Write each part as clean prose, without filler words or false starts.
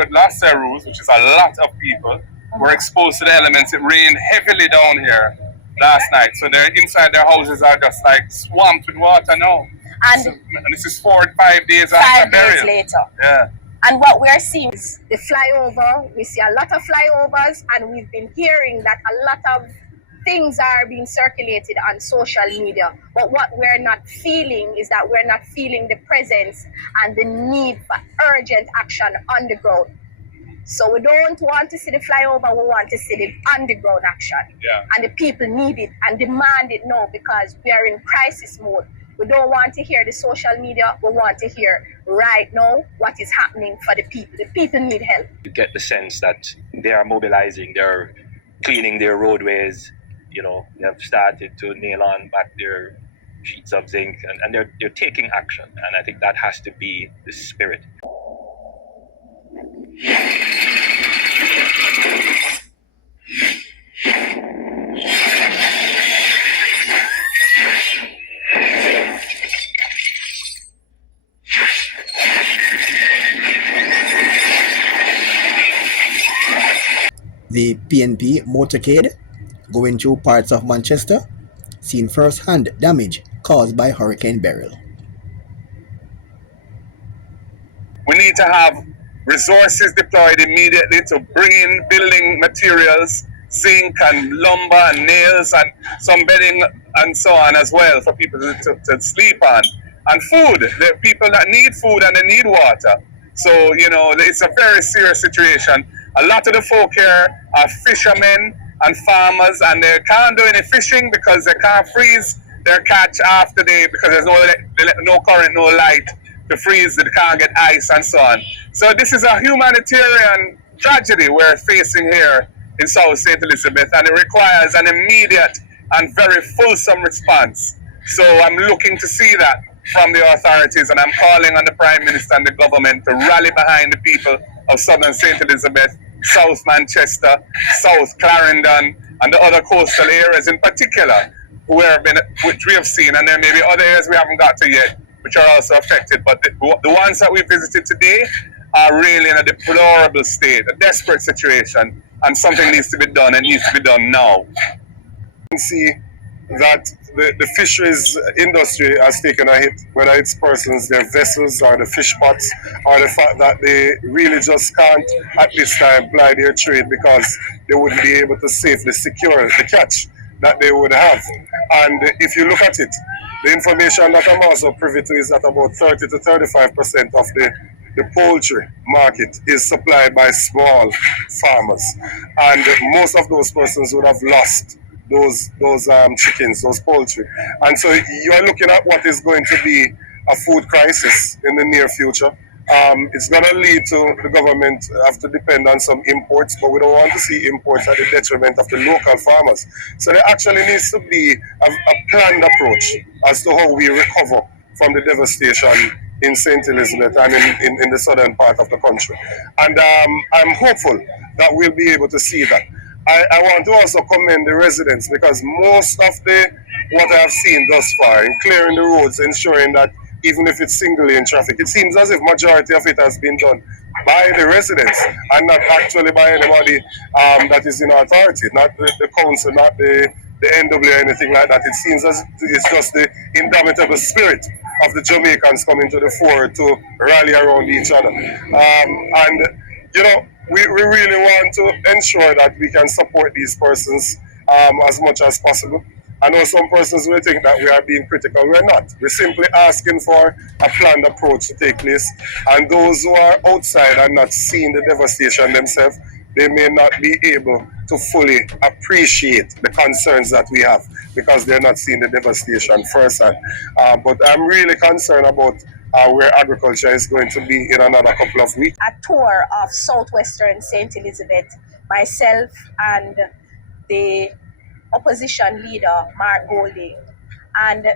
people had lost their roofs, which is a lot of people, were exposed to the elements. It rained heavily down here last night, so they're inside their houses are just like swamped with water now. And this is 4 or 5 days after burial. 5 days later. Yeah. And what we are seeing is the flyover. We see a lot of flyovers, and we've been hearing that a lot of things are being circulated on social media. But what we're not feeling is that we're not feeling the presence and the need for urgent action on the ground. So we don't want to see the flyover, we want to see the underground action. Yeah. And the people need it and demand it now because we are in crisis mode. We don't want to hear the social media, we want to hear right now what is happening for the people. The people need help. You get the sense that they are mobilizing, they're cleaning their roadways, you know, they have started to nail on back their sheets of zinc and they're taking action. And I think that has to be the spirit. The PNP motorcade going through parts of Manchester, seen first-hand damage caused by Hurricane Beryl. We need to have resources deployed immediately to bring in building materials, zinc and lumber and nails and some bedding and so on as well for people to sleep on. And food. There are people that need food and they need water. So, you know, it's a very serious situation. A lot of the folk here are fishermen and farmers, and they can't do any fishing because they can't freeze their catch after because there's no current, no light to freeze, they can't get ice and so on. So this is a humanitarian tragedy we're facing here in South St. Elizabeth, and it requires an immediate and very fulsome response. So I'm looking to see that from the authorities, and I'm calling on the Prime Minister and the government to rally behind the people of Southern St. Elizabeth, South Manchester, South Clarendon, and the other coastal areas in particular, which we have seen, and there may be other areas we haven't got to yet, which are also affected. But the ones that we visited today are really in a deplorable state, a desperate situation, and something needs to be done, and needs to be done now. You can see that the fisheries industry has taken a hit, whether it's persons, their vessels, or the fish pots, or the fact that they really just can't at this time ply their trade because they wouldn't be able to safely secure the catch that they would have. And if you look at it, the information that I'm also privy to is that about 30 to 35% of the poultry market is supplied by small farmers. And most of those persons would have lost those chickens, those poultry. And so you're looking at what is going to be a food crisis in the near future. It's going to lead to the government have to depend on some imports, but we don't want to see imports at the detriment of the local farmers. So there actually needs to be a planned approach as to how we recover from the devastation in St. Elizabeth and in the southern part of the country. And I'm hopeful that we'll be able to see that. I want to also commend the residents because most of what I have seen thus far in clearing the roads, ensuring that even if it's single lane traffic, it seems as if majority of it has been done by the residents and not actually by anybody that is in authority, not the council, not the NW or anything like that. It seems as it's just the indomitable spirit of the Jamaicans coming to the fore to rally around each other. And, you know, we really want to ensure that we can support these persons as much as possible. I know some persons will think that we are being critical. We're not. We're simply asking for a planned approach to take place. And those who are outside and not seeing the devastation themselves, they may not be able to fully appreciate the concerns that we have because they're not seeing the devastation firsthand. But I'm really concerned about where agriculture is going to be in another couple of weeks. A tour of southwestern St. Elizabeth, myself and the opposition leader, Mark Golding. And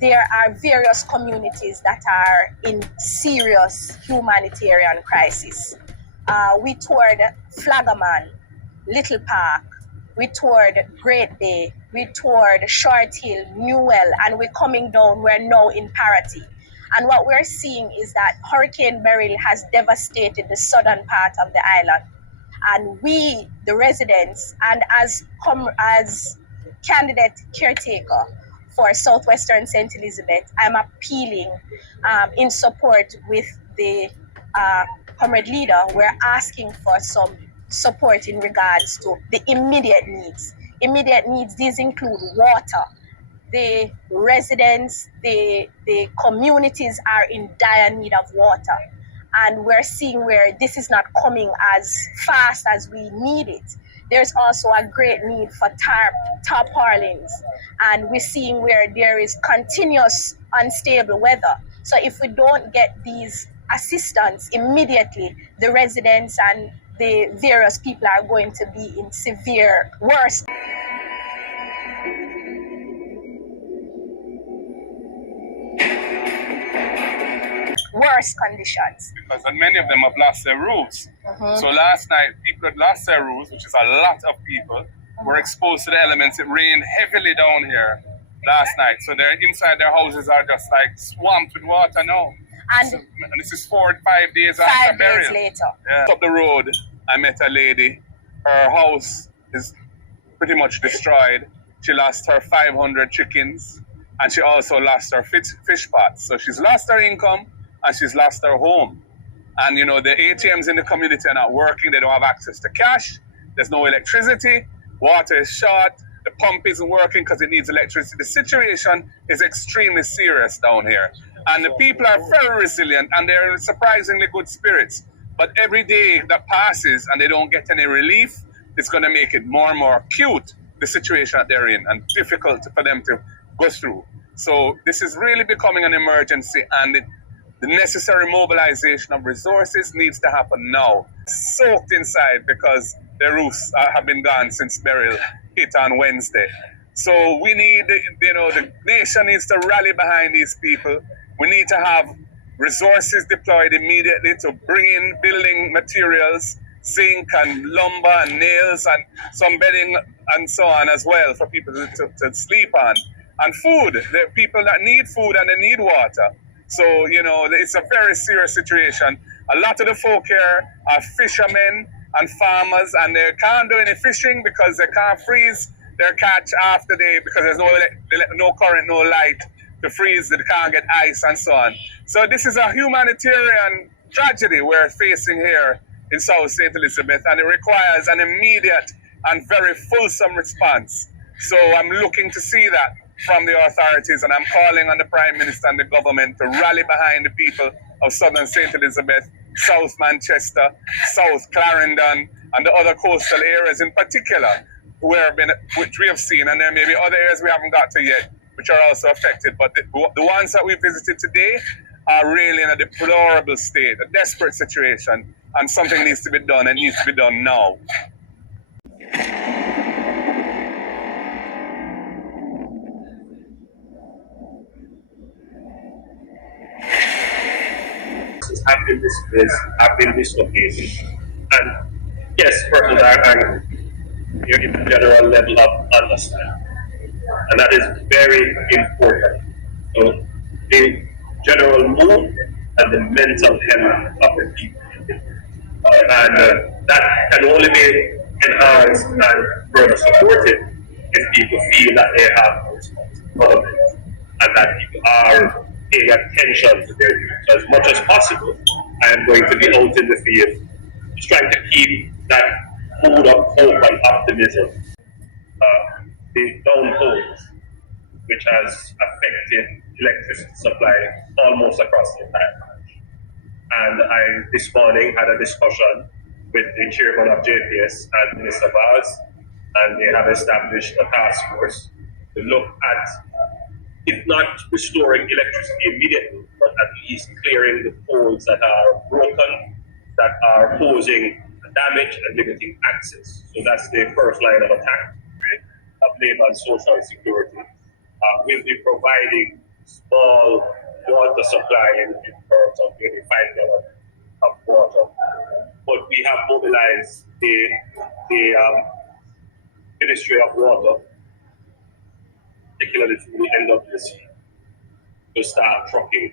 there are various communities that are in serious humanitarian crisis. We toured Flagaman, Little Park, we toured Great Bay, we toured Short Hill, Newell, and we're coming down, we're now in Parity. And what we're seeing is that Hurricane Beryl has devastated the southern part of the island. And we, the residents, and as candidate caretaker for Southwestern St. Elizabeth, I'm appealing in support with the comrade leader. We're asking for some support in regards to the immediate needs. Immediate needs, these include water. The residents, the communities are in dire need of water. And we're seeing where this is not coming as fast as we need it. There's also a great need for tarpaulins. And we're seeing where there is continuous unstable weather. So if we don't get these assistance immediately, the residents and the various people are going to be in severe, worse conditions. Because many of them have lost their roofs. So last night, people had lost their roofs, which is a lot of people, were exposed to the elements. It rained heavily down here last night. So they're inside their houses are just like swamped with water now. And this is 4 or 5 days after Beryl. 5 days later. Yeah. Up the road, I met a lady. Her house is pretty much destroyed. She lost her 500 chickens, and she also lost her fish pots. So she's lost her income, and she's lost her home. And you know, the ATMs in the community are not working. They don't have access to cash. There's no electricity. Water is short. The pump isn't working because it needs electricity. The situation is extremely serious down here. And the people are very resilient, and they're in surprisingly good spirits. But every day that passes and they don't get any relief, it's going to make it more and more acute, the situation that they're in, and difficult for them to go through. So this is really becoming an emergency, and the necessary mobilization of resources needs to happen now. Soaked inside because the roofs have been gone since Beryl hit on Wednesday. So we need, the nation needs to rally behind these people. We need to have resources deployed immediately to bring in building materials, zinc and lumber and nails and some bedding and so on as well for people to sleep on. And food. There are people that need food and they need water. So, it's a very serious situation. A lot of the folk here are fishermen and farmers, and they can't do any fishing because they can't freeze their catch after because there's no current, no light to freeze. They can't get ice and so on. So this is a humanitarian tragedy we're facing here in South St. Elizabeth, and it requires an immediate and very fulsome response. So I'm looking to see that from the authorities, and I'm calling on the Prime Minister and the government to rally behind the people of Southern St. Elizabeth, South Manchester, South Clarendon, and the other coastal areas in particular, which we have seen, and there may be other areas we haven't got to yet, which are also affected. But the ones that we visited today are really in a deplorable state, a desperate situation, and something needs to be done, and needs to be done now. Have been dislocated. And yes, persons are angry. You're in the general level of understanding. And that is very important. So the general mood and the mental health of the people. And that can only be enhanced and further supported if people feel that they have a responsibility and that people are paying attention to their needs. So as much as possible, I am going to be out in the field, just trying to keep that mood of hope and optimism. The downpours, which has affected electricity supply almost across the entire country. And I, this morning, had a discussion with the chairman of JPS and Minister Vaz, and they have established a task force to look at, if not restoring electricity immediately, but at least clearing the poles that are broken, that are posing damage and limiting access. So that's the first line of attack of labor and social security. We'll be providing small water supply in terms of maybe 5 gallons of water. But we have mobilized the Ministry of Water, particularly through the NWC, to start trucking